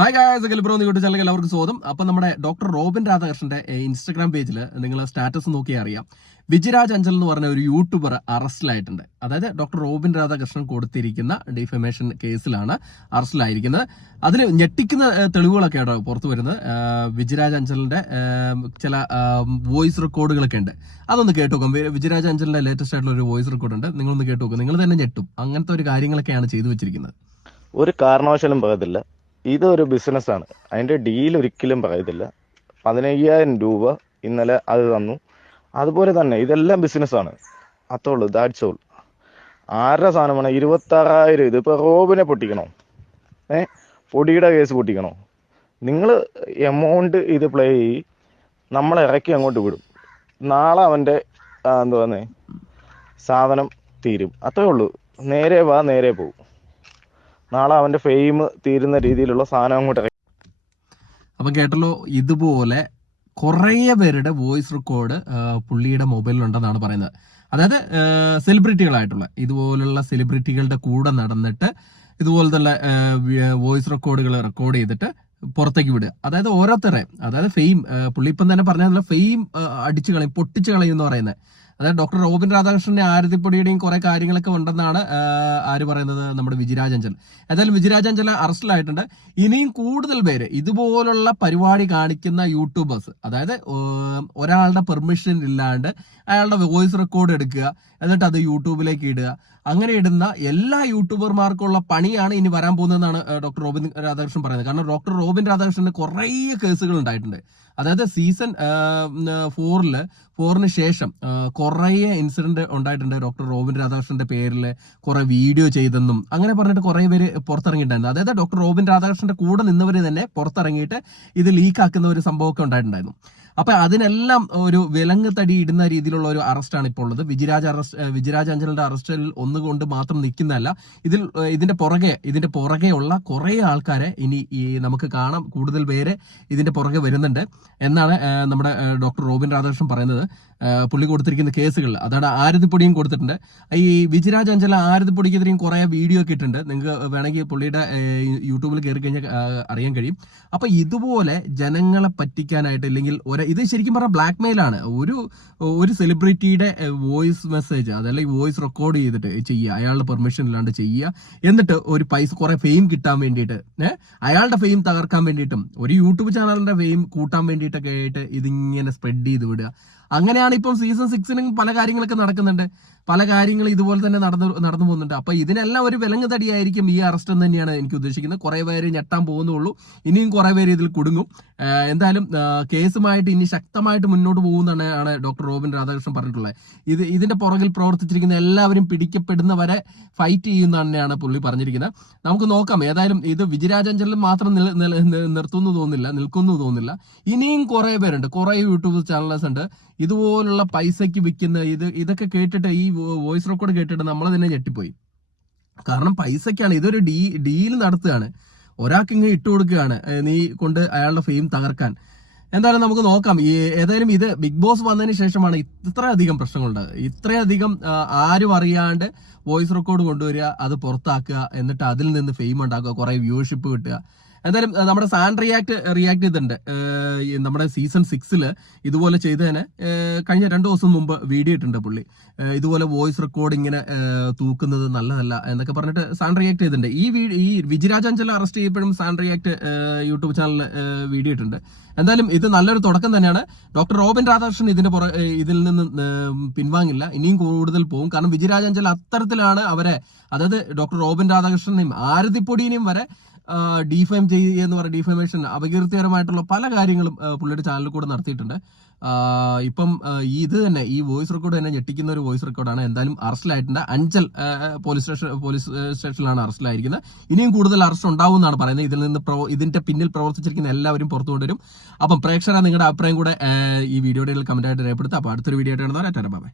Hi guys ഗൽബ്രോ YouTube ചാനലിൽ എല്ലാവർക്കും സ്വാഗതം. അപ്പൊ നമ്മുടെ ഡോക്ടർ റോബിൻ രാധാകൃഷ്ണന്റെ ഇൻസ്റ്റാഗ്രാം പേജിൽ നിങ്ങൾ സ്റ്റാറ്റസ് നോക്കിയാൽ അറിയാം. വിജിരാജ് അഞ്ചൽ എന്ന് പറഞ്ഞ ഒരു യൂട്യൂബർ അറസ്റ്റിലായിട്ടുണ്ട്. അതായത് ഡോക്ടർ റോബിൻ രാധാകൃഷ്ണൻ കൊടുത്തിരിക്കുന്ന ഡിഫമേഷൻ കേസിലാണ് അറസ്റ്റിലായിരിക്കുന്നത്. അതിൽ ഞെട്ടിക്കുന്ന ഏഹ്, തെളിവുകളൊക്കെ ആട്ടോ പുറത്തു വരുന്നത്? വിജിരാജ് അഞ്ചലിന്റെ ചില വോയിസ് റെക്കോർഡുകളൊക്കെ ഉണ്ട്. അതൊന്ന് കേട്ടു നോക്കാം. വിജിരാജ് അഞ്ചലിന്റെ ലേറ്റസ്റ്റ് ആയിട്ടുള്ള ഒരു വോയിസ് റെക്കോർഡ് ഉണ്ട്. നിങ്ങളൊന്ന് കേട്ടു നോക്കും. നിങ്ങൾ തന്നെ ഞെട്ടും. അങ്ങനത്തെ ഒരു കാര്യങ്ങളൊക്കെയാണ് ചെയ്തു വെച്ചിരിക്കുന്നത്. ഒരു കാരണവശാലും പറയത്തില്ല. ഇതൊരു ബിസിനസ്സാണ്. അതിന്റെ ഡീൽ ഒരിക്കലും പറയത്തില്ല. പതിനയ്യായിരം രൂപ ഇന്നലെ അത് തന്നു. അതുപോലെ തന്നെ ഇതെല്ലാം ബിസിനസ്സാണ്. അത്രേ ഉള്ളൂ ദാറ്റ്സ് ഓൾ ആരുടെ സാധനമാണ്? ഇത് ഇപ്പൊ റോബിനെ പൊട്ടിക്കണോ? ഏ? പൊടിയുടെ കേസ് പൊട്ടിക്കണോ? നിങ്ങൾ എമൗണ്ട് ഇത് പ്ലേ ചെയ്യി. നമ്മളെ ഇറക്കി അങ്ങോട്ട് വിടും. നാളെ അവന്റെ എന്തുവാന്നേ സാധനം തീരും. അത്രേ ഉള്ളൂ. നേരെ വാ നേരെ പോകും നാളെ അവന്റെ ഫെയിം തീരുന്ന രീതിയിലുള്ള സാധനം അങ്ങോട്ട് ഇറങ്ങി. അപ്പം കേട്ടല്ലോ ഇതുപോലെ കുറേ പേരുടെ വോയിസ് റെക്കോർഡ് പുള്ളിയുടെ മൊബൈലിലുണ്ടെന്നാണ് പറയുന്നത്. അതായത് സെലിബ്രിറ്റികളായിട്ടുള്ള ഇതുപോലുള്ള സെലിബ്രിറ്റികളുടെ കൂടെ നടന്നിട്ട് ഇതുപോലെ തന്നെ വോയിസ് റെക്കോർഡുകൾ റെക്കോർഡ് ചെയ്തിട്ട് പുറത്തേക്ക് വിടുക. അതായത് ഓരോരുത്തരെ അതായത് ഫെയിം പുള്ളി ഇപ്പം തന്നെ പറഞ്ഞ ഫെയിം അടിച്ചു കളയും പൊട്ടിച്ചു കളയും എന്ന് പറയുന്നത്. അതായത് ഡോക്ടർ റോബിൻ രാധാകൃഷ്ണന്റെ ആരതിപ്പൊടിയുടെയും കുറെ കാര്യങ്ങളൊക്കെ ഉണ്ടെന്നാണ് ആര് പറയുന്നത്? നമ്മുടെ വിജിരാജ് അഞ്ചൽ. ഏതായാലും വിജിരാജ് അഞ്ചൽ അറസ്റ്റിലായിട്ടുണ്ട്. ഇനിയും കൂടുതൽ പേര് ഇതുപോലുള്ള പരിപാടി കാണിക്കുന്ന യൂട്യൂബേഴ്സ് അതായത് ഒരാളുടെ പെർമിഷൻ ഇല്ലാണ്ട് അയാളുടെ വോയിസ് റെക്കോർഡ് എടുക്കുക എന്നിട്ട് അത് യൂട്യൂബിലേക്ക് ഇടുക അങ്ങനെ ഇടുന്ന എല്ലാ യൂട്യൂബർമാർക്കുള്ള പണിയാണ് ഇനി വരാൻ പോകുന്നതെന്നാണ് ഡോക്ടർ റോബിൻ രാധാകൃഷ്ണൻ പറയുന്നത്. കാരണം ഡോക്ടർ റോബിൻ രാധാകൃഷ്ണന് കുറേ കേസുകൾ ഉണ്ടായിട്ടുണ്ട്. അതായത് സീസൺ ഫോറിൽ ഫോറിന് ശേഷം കുറേ ഇൻസിഡന്റ് ഉണ്ടായിട്ടുണ്ട്. ഡോക്ടർ റോബിൻ രാധാകൃഷ്ണന്റെ പേരിൽ കുറേ വീഡിയോ ചെയ്തെന്നും അങ്ങനെ പറഞ്ഞിട്ട് കുറേ പേര് പുറത്തിറങ്ങിയിട്ടുണ്ടായിരുന്നു അതായത് ഡോക്ടർ റോബിൻ രാധാകൃഷ്ണന്റെ കൂടെ നിന്നവര് തന്നെ പുറത്തിറങ്ങിയിട്ട് ഇത് ലീക്കാക്കുന്ന ഒരു സംഭവമൊക്കെ ഉണ്ടായിട്ടുണ്ടായിരുന്നു. അപ്പൊ അതിനെല്ലാം ഒരു വിലങ്ങ് തടി ഇടുന്ന രീതിയിലുള്ള ഒരു അറസ്റ്റാണ് ഇപ്പോൾ ഉള്ളത്. വിജിരാജ് അറസ്റ്റ് വിജിരാജ് അഞ്ചലിന്റെ അറസ്റ്റിൽ ഒന്നുകൊണ്ട് മാത്രം നിൽക്കുന്നതല്ല ഇതിൽ ഇതിന്റെ പുറകെ ഇതിന്റെ പുറകെയുള്ള കുറെ ആൾക്കാരെ ഇനി ഈ നമുക്ക് കാണാം. കൂടുതൽ പേര് ഇതിന്റെ പുറകെ വരുന്നുണ്ട്. എന്നാണ് നമ്മുടെ ഡോക്ടർ റോബിൻ രാധാകൃഷ്ണൻ പറയുന്നത്. പുള്ളി കൊടുത്തിരിക്കുന്ന കേസുകൾ അതാണ് ആരതിപ്പൊടിയും കൊടുത്തിട്ടുണ്ട്. ഈ വിജിരാജ് അഞ്ചല ആരതിപ്പൊടിക്കെതിരെയും കുറെ വീഡിയോ ഒക്കെ ഇട്ടിട്ടുണ്ട്. നിങ്ങൾക്ക് വേണമെങ്കിൽ പുള്ളിയുടെ യൂട്യൂബിൽ കയറി കഴിഞ്ഞാൽ അറിയാൻ കഴിയും. അപ്പൊ ഇതുപോലെ ജനങ്ങളെ പറ്റിക്കാനായിട്ട് ഇല്ലെങ്കിൽ ഒരു ഇത് ശരിക്കും പറഞ്ഞാൽ ബ്ലാക്ക് മെയിലാണ് ഒരു ഒരു സെലിബ്രിറ്റിയുടെ വോയിസ് മെസ്സേജ് അതല്ലെങ്കിൽ വോയിസ് റെക്കോർഡ് ചെയ്തിട്ട് ചെയ്യുക. അയാളുടെ പെർമിഷൻ ഇല്ലാണ്ട് ചെയ്യുക. എന്നിട്ട് ഒരു പൈസ കുറെ ഫെയിം കിട്ടാൻ വേണ്ടിയിട്ട് അയാളുടെ ഫെയിം തകർക്കാൻ വേണ്ടിയിട്ടും ഒരു യൂട്യൂബ് ചാനലിന്റെ ഫെയിം കൂട്ടാൻ വേണ്ടിയിട്ടൊക്കെ ആയിട്ട് ഇതിങ്ങനെ സ്പ്രെഡ് ചെയ്ത് വിടുക. അങ്ങനെയാണ് ഇപ്പം സീസൺ സിക്സിനും പല കാര്യങ്ങളൊക്കെ നടക്കുന്നുണ്ട്. പല കാര്യങ്ങൾ ഇതുപോലെ തന്നെ നടന്നു നടന്നു പോകുന്നുണ്ട്. അപ്പൊ ഇതിനെല്ലാം ഒരു വിലങ്ങ് തടിയായിരിക്കും ഈ അറസ്റ്റ് തന്നെയാണ് എനിക്ക് ഉദ്ദേശിക്കുന്നത്. കുറെ പേര് ഞെട്ടാൻ പോകുന്നുള്ളൂ. ഇനിയും കുറെ പേര് ഇതിൽ കുടുങ്ങും. എന്തായാലും കേസുമായിട്ട് ഇനി ശക്തമായിട്ട് മുന്നോട്ട് പോകുന്നതാണ് ആണ് ഡോക്ടർ റോബിൻ രാധാകൃഷ്ണൻ പറഞ്ഞിട്ടുള്ളത്. ഇത് ഇതിന്റെ പുറകിൽ പ്രവർത്തിച്ചിരിക്കുന്ന എല്ലാവരും പിടിക്കപ്പെടുന്നവരെ ഫൈറ്റ് ചെയ്യുന്ന തന്നെയാണ് പുള്ളി പറഞ്ഞിരിക്കുന്നത്. നമുക്ക് നോക്കാം ഏതായാലും ഇത് വിജിരാജഞ്ചലിൽ മാത്രം നിർത്തുന്നു തോന്നില്ല നിൽക്കുന്നു തോന്നില്ല ഇനിയും കുറെ പേരുണ്ട് കുറെ യൂട്യൂബ് ചാനൽസ് ഉണ്ട്. ഇതുപോലുള്ള പൈസയ്ക്ക് വിൽക്കുന്ന ഇത് ഇതൊക്കെ കേട്ടിട്ട് ഈ വോയിസ് റെക്കോർഡ് കേട്ടിട്ട് നമ്മൾ തന്നെ ഞെട്ടിപ്പോയി. കാരണം പൈസക്കാണ് ഇതൊരു ഡീ ഡീൽ നടത്തുകയാണ്. ഒരാൾക്ക് ഇങ്ങനെ ഇട്ട് കൊടുക്കുകയാണ്. നീ കൊണ്ട് അയാളുടെ ഫെയിം തകർക്കാൻ. എന്തായാലും നമുക്ക് നോക്കാം. ഈ ഏതായാലും ഇത് ബിഗ് ബോസ് വന്നതിന് ശേഷമാണ് ഇത്രയധികം പ്രശ്നങ്ങളുണ്ടായത് ഇത്രയധികം ആരും അറിയാണ്ട് വോയിസ് റെക്കോർഡ് കൊണ്ടുവരിക അത് പുറത്താക്കുക എന്നിട്ട് അതിൽ നിന്ന് ഫെയിം ഉണ്ടാക്കുക കുറെ വ്യൂഷിപ്പ് കിട്ടുക. എന്തായാലും നമ്മുടെ സാൻ റിയാക്ട് റിയാക്ട് ചെയ്തിട്ടുണ്ട്. നമ്മുടെ സീസൺ സിക്സിൽ ഇതുപോലെ ചെയ്തതിന് കഴിഞ്ഞ രണ്ട് ദിവസം മുമ്പ് വീഡിയോ ഇട്ടുണ്ട് പുള്ളി. ഇതുപോലെ വോയിസ് റെക്കോർഡ് ഇങ്ങനെ തൂക്കുന്നത് നല്ലതല്ല എന്നൊക്കെ പറഞ്ഞിട്ട് സാൻ റിയാക്ട് ചെയ്തിട്ടുണ്ട്. ഈ ഈ വിജിരാജാഞ്ചൽ അറസ്റ്റ് ചെയ്യപ്പോഴും സാൻ റിയാക്ട് യൂട്യൂബ് ചാനലിൽ വീഡിയോ ഇട്ടുണ്ട് എന്തായാലും ഇത് നല്ലൊരു തുടക്കം തന്നെയാണ്. ഡോക്ടർ റോബിൻ രാധാകൃഷ്ണൻ ഇതിന്റെ പുറ ഇതിൽ നിന്ന് പിൻവാങ്ങില്ല. ഇനിയും കൂടുതൽ പോകും. കാരണം വിജിരാജ് അത്തരത്തിലാണ് അവരെ അതായത് ഡോക്ടർ റോബിൻ രാധാകൃഷ്ണനെയും ആരതിപ്പൊടിയെയും വരെ ഡിഫൈം ചെയ്യുക പറയുക ഡിഫൈമേഷൻ അപകീർത്തികരമായിട്ടുള്ള പല കാര്യങ്ങളും പുള്ളിയുടെ ചാനലിൽ കൂടെ നടത്തിയിട്ടുണ്ട്. ഇപ്പം ഇത് തന്നെ ഈ വോയിസ് റെക്കോർഡ് തന്നെ ഞെട്ടിക്കുന്ന ഒരു വോയിസ് റെക്കോർഡാണ് എന്തായാലും അറസ്റ്റിലായിട്ടുണ്ട്. അഞ്ചൽ പോലീസ് സ്റ്റേഷൻ പോലീസ് സ്റ്റേഷനിലാണ് അറസ്റ്റിലായിരിക്കുന്നത്. ഇനിയും കൂടുതൽ അറസ്റ്റ് ഉണ്ടാവും എന്നാണ് പറയുന്നത്. ഇതിൽ നിന്ന് ഇതിന്റെ പിന്നിൽ പ്രവർത്തിച്ചിരിക്കുന്ന എല്ലാവരും പുറത്തുകൊണ്ടുവരും അപ്പം പ്രേക്ഷകർ നിങ്ങളുടെ അഭിപ്രായം കൂടെ ഈ വീഡിയോയുടെ കമന്റ് ആയിട്ട് രേഖപ്പെടുത്തുക. അപ്പോൾ അടുത്തൊരു വീഡിയോ ആയിട്ട് കാണുന്നവരെ ബൈ